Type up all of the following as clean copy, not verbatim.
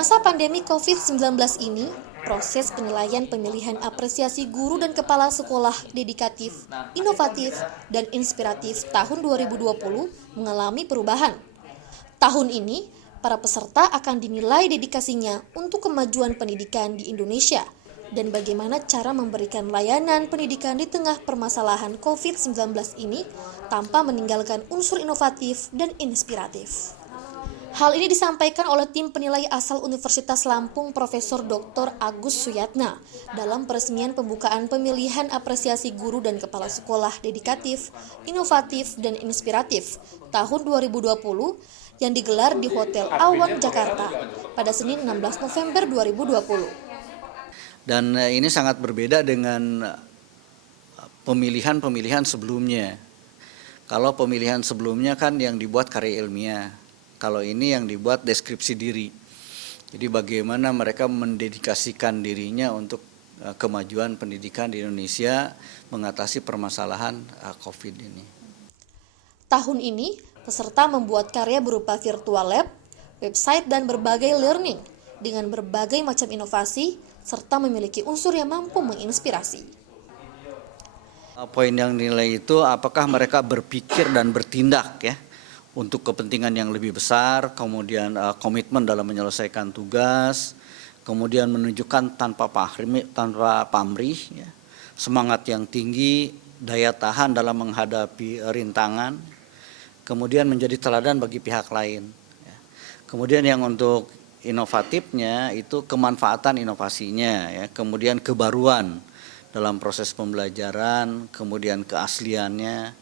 masa pandemi COVID-19 ini, proses penilaian pemilihan apresiasi guru dan kepala sekolah dedikatif, inovatif, dan inspiratif tahun 2020 mengalami perubahan. Tahun ini, para peserta akan dinilai dedikasinya untuk kemajuan pendidikan di Indonesia dan bagaimana cara memberikan layanan pendidikan di tengah permasalahan COVID-19 ini tanpa meninggalkan unsur inovatif dan inspiratif. Hal ini disampaikan oleh tim penilai asal Universitas Lampung Profesor Dr. Agus Suyatna dalam peresmian pembukaan pemilihan apresiasi guru dan kepala sekolah dedikatif, inovatif, dan inspiratif tahun 2020 yang digelar di Hotel Awan, Jakarta pada Senin 16 November 2020. Dan ini sangat berbeda dengan pemilihan sebelumnya. Kalau pemilihan sebelumnya kan yang dibuat karya ilmiah. Kalau ini yang dibuat deskripsi diri. Jadi bagaimana mereka mendedikasikan dirinya untuk kemajuan pendidikan di Indonesia mengatasi permasalahan COVID ini. Tahun ini, peserta membuat karya berupa virtual lab, website, dan berbagai learning dengan berbagai macam inovasi serta memiliki unsur yang mampu menginspirasi. Poin yang nilai itu apakah mereka berpikir dan bertindak ya untuk kepentingan yang lebih besar, kemudian komitmen dalam menyelesaikan tugas, kemudian menunjukkan tanpa pamrih, ya, semangat yang tinggi, daya tahan dalam menghadapi rintangan, kemudian menjadi teladan bagi pihak lain. Ya. Kemudian yang untuk inovatifnya itu kemanfaatan inovasinya, ya, kemudian kebaruan dalam proses pembelajaran, kemudian keasliannya.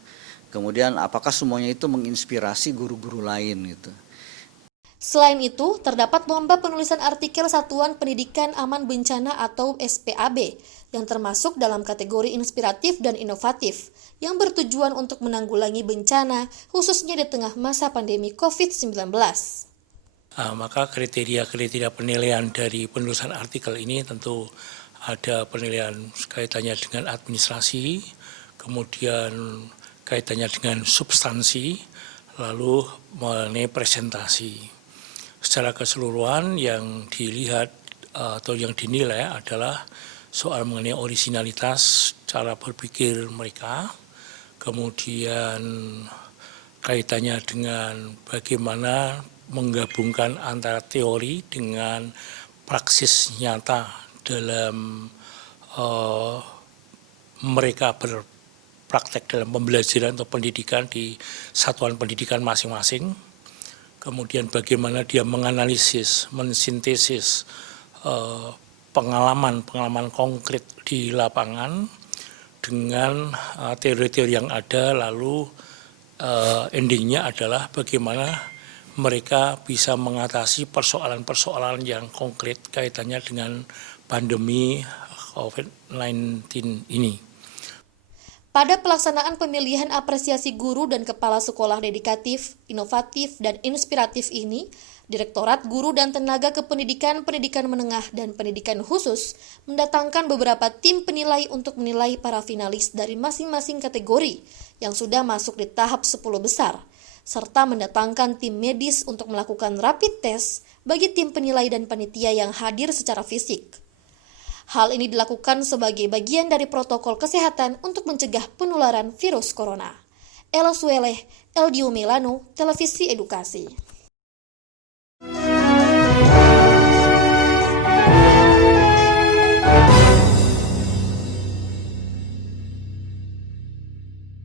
Kemudian apakah semuanya itu menginspirasi guru-guru lain gitu. Selain itu, terdapat lomba penulisan artikel Satuan Pendidikan Aman Bencana atau SPAB yang termasuk dalam kategori inspiratif dan inovatif yang bertujuan untuk menanggulangi bencana khususnya di tengah masa pandemi COVID-19. Maka kriteria penilaian dari penulisan artikel ini tentu ada penilaian kaitannya dengan administrasi, kemudian kaitannya dengan substansi, lalu mengenai presentasi. Secara keseluruhan yang dilihat atau yang dinilai adalah soal mengenai originalitas cara berpikir mereka, kemudian kaitannya dengan bagaimana menggabungkan antara teori dengan praksis nyata dalam mereka praktek dalam pembelajaran atau pendidikan di satuan pendidikan masing-masing. Kemudian bagaimana dia menganalisis, mensintesis pengalaman konkret di lapangan dengan teori-teori yang ada, lalu endingnya adalah bagaimana mereka bisa mengatasi persoalan-persoalan yang konkret kaitannya dengan pandemi COVID-19 ini. Pada pelaksanaan pemilihan apresiasi guru dan kepala sekolah dedikatif, inovatif, dan inspiratif ini, Direktorat Guru dan Tenaga Kependidikan, Pendidikan Menengah, dan Pendidikan Khusus mendatangkan beberapa tim penilai untuk menilai para finalis dari masing-masing kategori yang sudah masuk di tahap 10 besar, serta mendatangkan tim medis untuk melakukan rapid test bagi tim penilai dan panitia yang hadir secara fisik. Hal ini dilakukan sebagai bagian dari protokol kesehatan untuk mencegah penularan virus corona. Ella Sueleh, Eldio Milano, Televisi Edukasi.